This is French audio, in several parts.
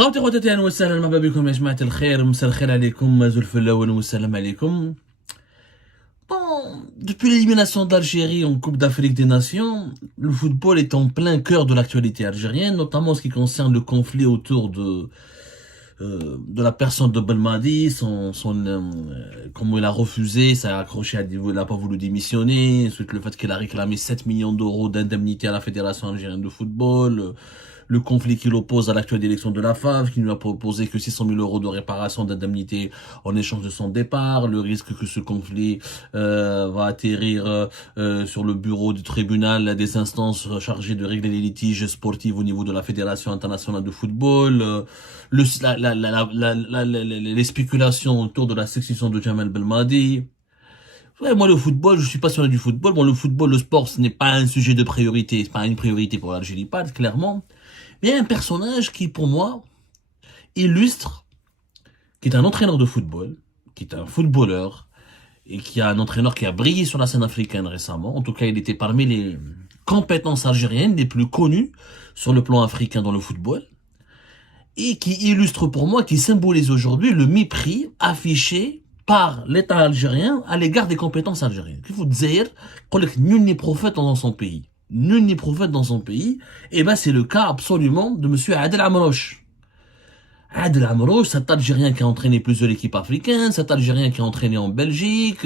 خواتي خواتاتي اهلا وسهلا مرحبا بكم يا جماعه الخير مساء الخير عليكم زلف الاول والسلام عليكم. Bon, depuis l'élimination d'Algérie en Coupe d'Afrique des Nations, le football est en plein cœur de l'actualité algérienne, notamment en ce qui concerne le conflit autour de la personne de Belmadi, comment il a refusé, ça a accroché, il n'a pas voulu démissionner, ensuite le fait qu'il a réclamé 7 millions d'euros d'indemnité à la Fédération algérienne de football, le conflit qu'il oppose à l'actuelle direction de la FAV, qui ne lui a proposé que 600 000 euros de réparation d'indemnité en échange de son départ, le risque que ce conflit va atterrir sur le bureau du tribunal des instances chargées de régler les litiges sportifs au niveau de la Fédération internationale de football, les spéculations autour de la succession de Jamel Belmadi. Ouais, moi, le football, je suis passionné du football. Bon, le football, le sport, ce n'est pas un sujet de priorité. C'est pas une priorité pour l'Algérie, pas clairement. Mais il y a un personnage qui, pour moi, illustre, qui est un entraîneur de football, qui est un footballeur, et qui a un entraîneur qui a brillé sur la scène africaine récemment. En tout cas, il était parmi les compétences algériennes les plus connues sur le plan africain dans le football. Et qui illustre pour moi, qui symbolise aujourd'hui le mépris affiché par l'État algérien à l'égard des compétences algériennes. Il faut dire que nul n'est prophète dans son pays. Nul n'est prophète dans son pays. Et ben c'est le cas absolument de monsieur Adel Amrouche. Adel Amrouche, cet Algérien qui a entraîné plusieurs équipes africaines, cet Algérien qui a entraîné en Belgique,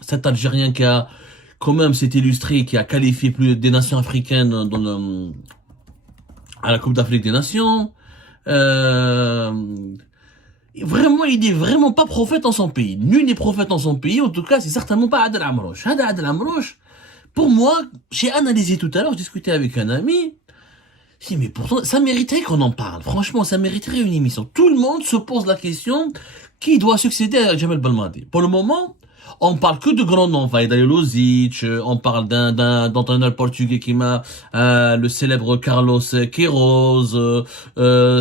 cet Algérien qui a quand même s'est illustré, qui a qualifié plus des nations africaines à la Coupe d'Afrique des Nations. Vraiment, il n'est vraiment pas prophète dans son pays. Nul n'est prophète dans son pays. En tout cas, c'est certainement pas Adel Amrouche. Adel Amrouche, pour moi, j'ai analysé tout à l'heure, je discutais avec un ami. Je dis, mais pourtant, ça mériterait qu'on en parle. Franchement, ça mériterait une émission. Tout le monde se pose la question, qui doit succéder à Jamel Belmadi? Pour le moment, on parle que de grands noms. Vaida Lozic, on parle d'un entraîneur portugais qui m'a, le célèbre Carlos Queiroz,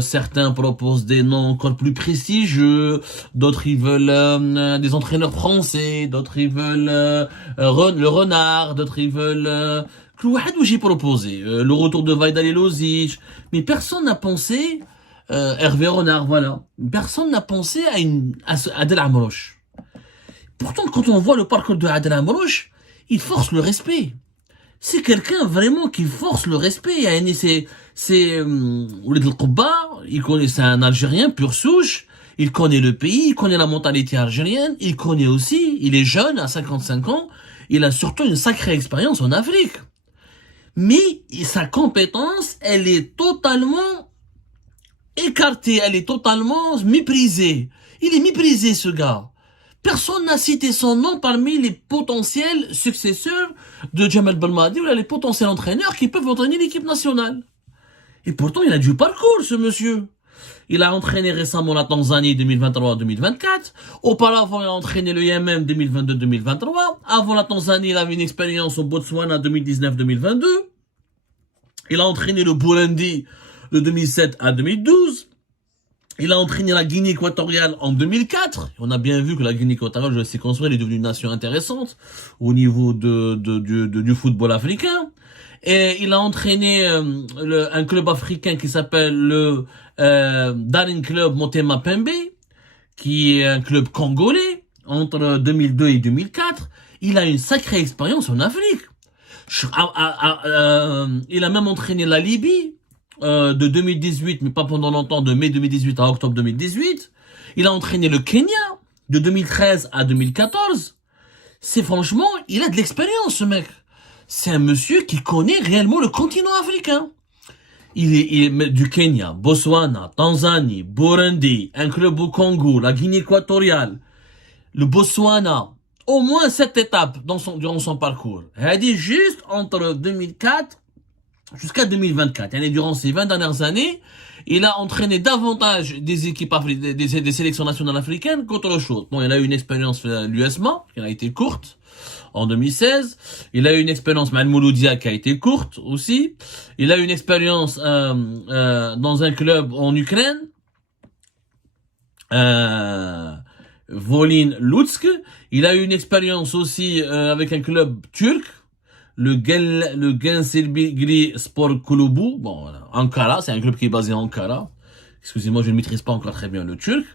certains proposent des noms encore plus prestigieux, d'autres ils veulent, des entraîneurs français, d'autres ils veulent, le Renard, d'autres ils veulent, où j'ai proposé, le retour de Vaida Lozic, mais personne n'a pensé, Hervé Renard, voilà. Personne n'a pensé à Adel Amrouche. Pourtant, quand on voit le parcours de Adel Amrouche, il force le respect. C'est quelqu'un vraiment qui force le respect. C'est Ouled El-Qouba, c'est un Algérien pur souche, il connaît le pays, il connaît la mentalité algérienne, il connaît aussi, il est jeune, à 55 ans, il a surtout une sacrée expérience en Afrique. Mais sa compétence, elle est totalement écartée, elle est totalement méprisée. Il est méprisé, ce gars. Personne n'a cité son nom parmi les potentiels successeurs de Jamel Belmadi ou les potentiels entraîneurs qui peuvent entraîner l'équipe nationale. Et pourtant, il a du parcours, ce monsieur. Il a entraîné récemment la Tanzanie 2023-2024. Auparavant, il a entraîné le Yémen 2022-2023. Avant la Tanzanie, il avait une expérience au Botswana 2019-2022. Il a entraîné le Burundi de 2007 à 2012. Il a entraîné la Guinée équatoriale en 2004. On a bien vu que la Guinée équatoriale, je sais construire, elle est devenue une nation intéressante au niveau du football africain. Et il a entraîné un club africain qui s'appelle le Daring Club Motema Pembe, qui est un club congolais entre 2002 et 2004. Il a une sacrée expérience en Afrique. Il a même entraîné la Libye. De 2018, mais pas pendant longtemps, de mai 2018 à octobre 2018. Il a entraîné le Kenya de 2013 à 2014. C'est franchement, il a de l'expérience, ce mec. C'est un monsieur qui connaît réellement le continent africain. Il est du Kenya, Botswana, Tanzanie, Burundi, un club au Congo, la Guinée équatoriale, le Botswana. Au moins 7 étapes durant son parcours. Elle dit juste entre 2004 jusqu'à 2024. Et durant ces 20 dernières années, il a entraîné davantage des équipes des sélections nationales africaines qu'autre chose. Bon, il a eu une expérience l'USMA, qui a été courte, en 2016. Il a eu une expérience Mouloudia qui a été courte aussi. Il a eu une expérience dans un club en Ukraine, Volyn Lutsk. Il a eu une expérience aussi avec un club turc, le Gençlerbirliği Spor Kulübü, bon, Ankara, c'est un club qui est basé à Ankara, excusez-moi, je ne maîtrise pas encore très bien le turc,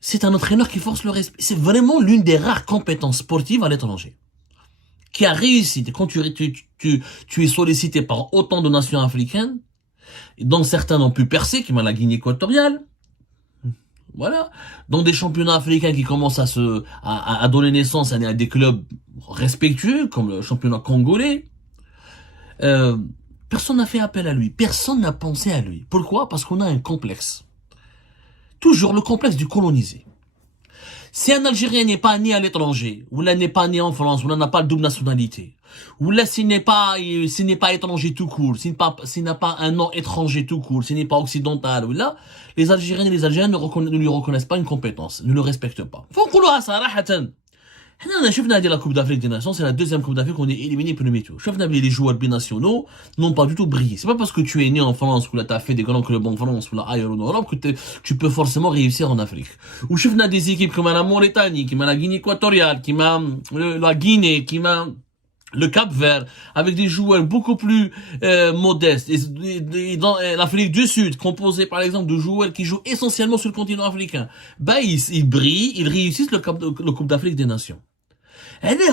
c'est un entraîneur qui force le respect. C'est vraiment l'une des rares compétences sportives à l'étranger. Qui a réussi, quand tu es sollicité par autant de nations africaines, dont certains n'ont pu percer, qui m'a la Guinée équatoriale, voilà, dans des championnats africains qui commencent à donner naissance à des clubs respectueux, comme le championnat congolais, personne n'a fait appel à lui, personne n'a pensé à lui. Pourquoi? Parce qu'on a un complexe. Toujours le complexe du colonisé. Si un Algérien n'est pas né à l'étranger, ou là n'est pas né en France, ou là n'a pas de double nationalité, ou là s'il n'est pas étranger tout court, s'il n'a pas un nom étranger tout court, s'il n'est pas occidental, ou là, les Algériens et les Algériens ne lui reconnaissent pas une compétence, ne le respectent pas. Faut qu'on le صراحة. On a vu la Coupe d'Afrique des Nations, c'est la deuxième Coupe d'Afrique qu'on est éliminé pour le métier. Les joueurs binationaux n'ont pas du tout brillé. C'est pas parce que tu es né en France ou là t'as fait des grands clubs en France ou là ailleurs en Europe que tu peux forcément réussir en Afrique. Ou je des équipes comme la Mauritanie, qui m'a la Guinée équatoriale, qui m'a la Guinée, qui m'a le Cap-Vert, avec des joueurs beaucoup plus modestes. Et dans l'Afrique du Sud, composé par exemple de joueurs qui jouent essentiellement sur le continent africain, bah ils brillent, ils réussissent le Coupe d'Afrique des Nations.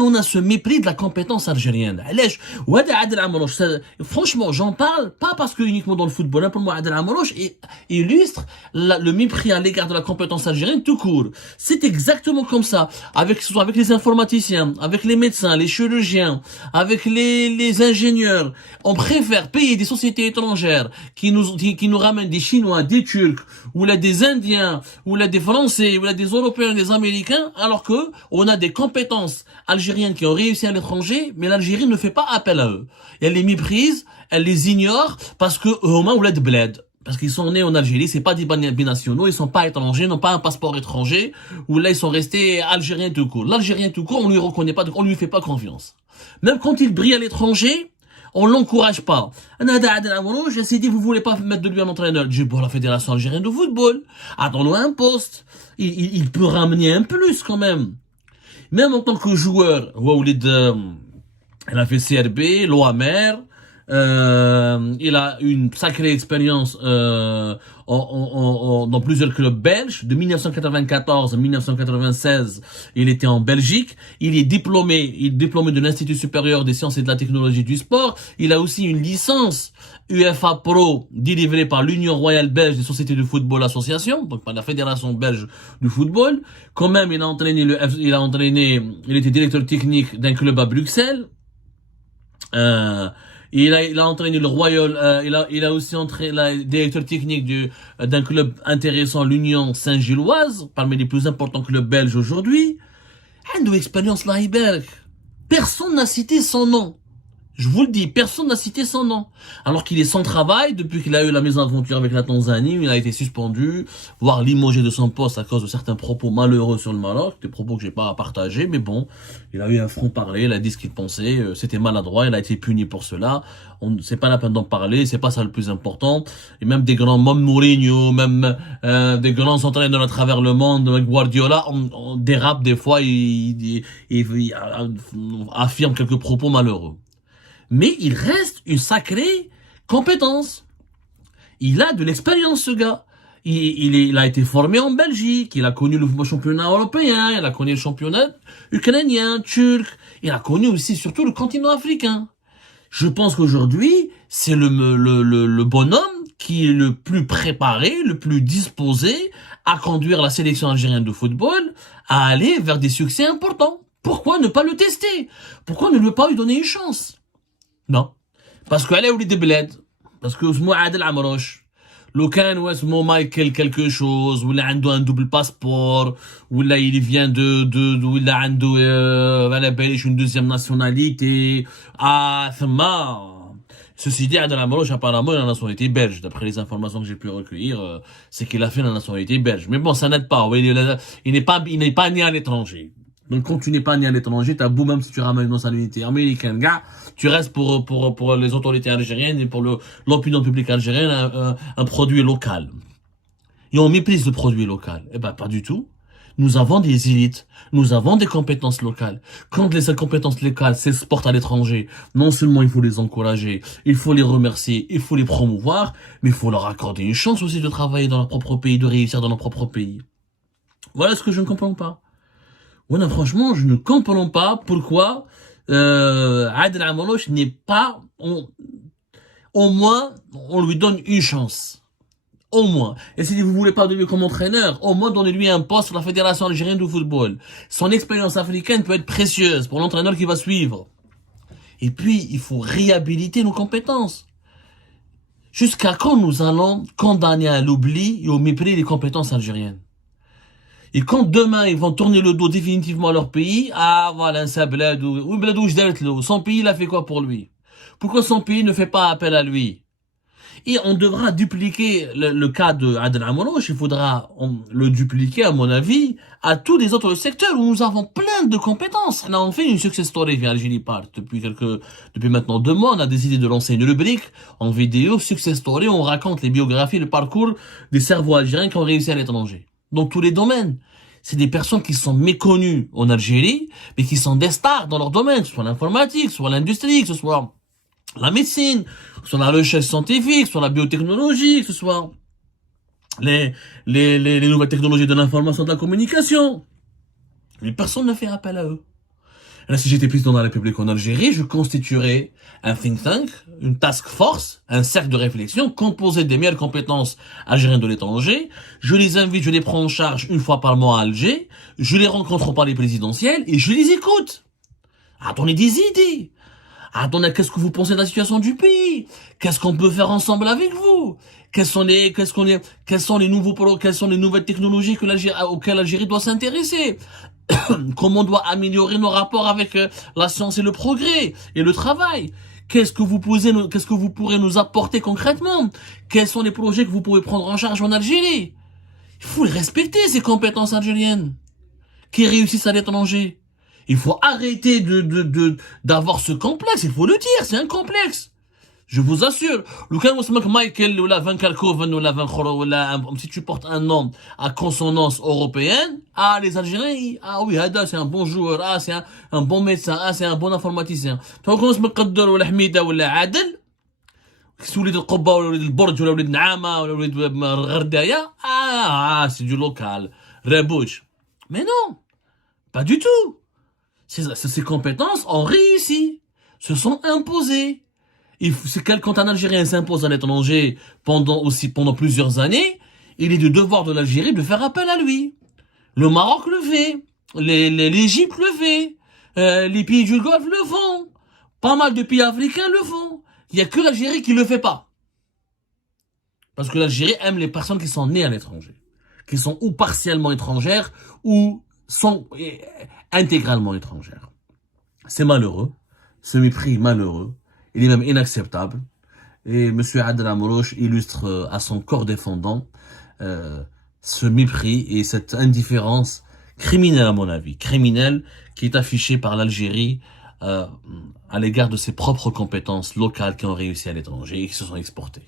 On a ce mépris de la compétence algérienne. Franchement, j'en parle pas parce que uniquement dans le football. Pour moi, Adel Amrouche illustre le mépris à l'égard de la compétence algérienne tout court. C'est exactement comme ça. Avec les informaticiens, avec les médecins, les chirurgiens, avec les ingénieurs. On préfère payer des sociétés étrangères qui nous ramènent des Chinois, des Turcs, ou là des Indiens, ou là des Français, ou là des Européens, des Américains, alors que on a des compétences algériennes qui ont réussi à l'étranger, mais l'Algérie ne fait pas appel à eux. Elle les méprise, elle les ignore, parce que Homa ou de bled. Parce qu'ils sont nés en Algérie, c'est pas des binationaux, ils sont pas étrangers, n'ont pas un passeport étranger, ou là ils sont restés algériens tout court. L'Algérien tout court, on lui reconnaît pas, on lui fait pas confiance. Même quand il brille à l'étranger, on l'encourage pas. J'ai essayé de dire, vous voulez pas mettre de lui un entraîneur. J'ai pour la Fédération algérienne de football. Attends-le un poste. Il peut ramener un plus quand même. Même en tant que joueur, il a fait CRB, l'OAMR, il a une sacrée expérience dans plusieurs clubs belges. De 1994 à 1996, il était en Belgique. Il est diplômé de l'Institut supérieur des sciences et de la technologie du sport. Il a aussi une licence UEFA Pro délivrée par l'Union royale belge des sociétés de football association, donc par la Fédération belge du football. Quand même, il était directeur technique d'un club à Bruxelles. Il a entraîné le Royal, il a aussi entraîné le directeur technique d'un club intéressant, l'Union Saint-Gilloise, parmi les plus importants clubs belges aujourd'hui. Il a expérience là, personne n'a cité son nom. Je vous le dis, personne n'a cité son nom. Alors qu'il est sans travail depuis qu'il a eu la mésaventure avec la Tanzanie, où il a été suspendu, voire limogé de son poste à cause de certains propos malheureux sur le Maroc, des propos que j'ai pas à partager, mais bon, il a eu un franc-parler, il a dit ce qu'il pensait, c'était maladroit, il a été puni pour cela. C'est pas la peine d'en parler, c'est pas ça le plus important. Et même des grands, même Mourinho, même des grands entraîneurs à travers le monde, Guardiola, on dérape des fois, il affirme quelques propos malheureux. Mais il reste une sacrée compétence. Il a de l'expérience, ce gars. Il a été formé en Belgique, il a connu le championnat européen, il a connu le championnat ukrainien, turc, il a connu aussi surtout le continent africain. Je pense qu'aujourd'hui, c'est le bonhomme qui est le plus préparé, le plus disposé à conduire la sélection algérienne de football à aller vers des succès importants. Pourquoi ne pas le tester? Pourquoi ne pas lui donner une chance? Non. Parce qu'elle est وليد بلاد. Parce que اسمه عادل عمروش. لو كان اسمه مايكل quelque chose ولا عنده un double passeport ولا il vient de ولا عنده على باليش une deuxième nationalité. ثم ceci dit, Adel Amrouche, apparemment, il a la nationalité belge. D'après les informations que j'ai pu recueillir, c'est qu'il a fait la nationalité belge. Mais bon, ça n'aide pas. Il n'est pas né à l'étranger. Donc, quand tu n'es pas né à l'étranger, t'as beau, même si tu ramènes une nationalité américaine, gars, tu restes pour les autorités algériennes et pour l'opinion publique algérienne un produit local. Et on méprise le produit local. Eh ben, pas du tout. Nous avons des élites, nous avons des compétences locales. Quand les compétences locales s'exportent à l'étranger, non seulement il faut les encourager, il faut les remercier, il faut les promouvoir, mais il faut leur accorder une chance aussi de travailler dans leur propre pays, de réussir dans leur propre pays. Voilà ce que je ne comprends pas. Voilà, franchement, je ne comprends pas pourquoi Adel Amrouche n'est pas... au moins, on lui donne une chance. Au moins. Et si vous voulez pas de lui comme entraîneur, au moins donnez-lui un poste sur la Fédération algérienne de football. Son expérience africaine peut être précieuse pour l'entraîneur qui va suivre. Et puis, il faut réhabiliter nos compétences. Jusqu'à quand nous allons condamner à l'oubli et au mépris les compétences algériennes? Et quand demain ils vont tourner le dos définitivement à leur pays, ah voilà, ça Bladou, oui Bladou, son pays il a fait quoi pour lui? Pourquoi son pays ne fait pas appel à lui? Et on devra dupliquer le cas de Adel Amrouche, il faudra le dupliquer à mon avis à tous les autres secteurs où nous avons plein de compétences. Là on fait une success story via Algérie Part depuis maintenant 2 mois, on a décidé de lancer une rubrique en vidéo success story, on raconte les biographies, le parcours des cerveaux algériens qui ont réussi à l'étranger. Dans tous les domaines. C'est des personnes qui sont méconnues en Algérie, mais qui sont des stars dans leur domaine, que ce soit l'informatique, que ce soit l'industrie, que ce soit la médecine, que ce soit la recherche scientifique, que ce soit la biotechnologie, que ce soit les nouvelles technologies de l'information et de la communication. Mais personne ne fait appel à eux. Là, si j'étais président de la République en Algérie, je constituerais un think tank, une task force, un cercle de réflexion composé des meilleures compétences algériennes de l'étranger. Je les invite, je les prends en charge une fois par mois à Alger. Je les rencontre au palais présidentiel et je les écoute. Attendez des idées. Attendez, qu'est-ce que vous pensez de la situation du pays? Qu'est-ce qu'on peut faire ensemble avec vous? Quelles sont les nouvelles technologies auxquelles l'Algérie doit s'intéresser? Comment on doit améliorer nos rapports avec la science et le progrès et le travail? Qu'est-ce que vous pourrez nous apporter concrètement? Quels sont les projets que vous pouvez prendre en charge en Algérie? Il faut respecter ces compétences algériennes qui réussissent à l'étranger. Il faut arrêter d'avoir ce complexe. Il faut le dire, c'est un complexe. Je vous assure, Michael ou la Van Kalkoven ou la Van Khoro, si tu portes un nom à consonance européenne, ah, les Algériens, ah oui, Hada, c'est un bon joueur, ah, c'est un bon médecin, ah, c'est un bon informaticien. Tu vois, comme Qadr ou la Hamida ou la Adel, si وليد القبة ولا وليد البرج ولا وليد نعامة ولا وليد الغرداية, ah, c'est du local, rebouche. Mais non, pas du tout. Ces compétences ont réussi, se sont imposées. Quand un Algérien s'impose à l'étranger pendant plusieurs années, il est du devoir de l'Algérie de faire appel à lui. Le Maroc le fait, l'Égypte le fait, les pays du Golfe le font, pas mal de pays africains le font. Il y a que l'Algérie qui le fait pas. Parce que l'Algérie aime les personnes qui sont nées à l'étranger, qui sont ou partiellement étrangères ou sont intégralement étrangères. C'est malheureux, ce mépris malheureux. Il est même inacceptable. Et M. Adel Amrouche illustre à son corps défendant ce mépris et cette indifférence criminelle, à mon avis, criminelle, qui est affichée par l'Algérie à l'égard de ses propres compétences locales qui ont réussi à l'étranger et qui se sont exportées.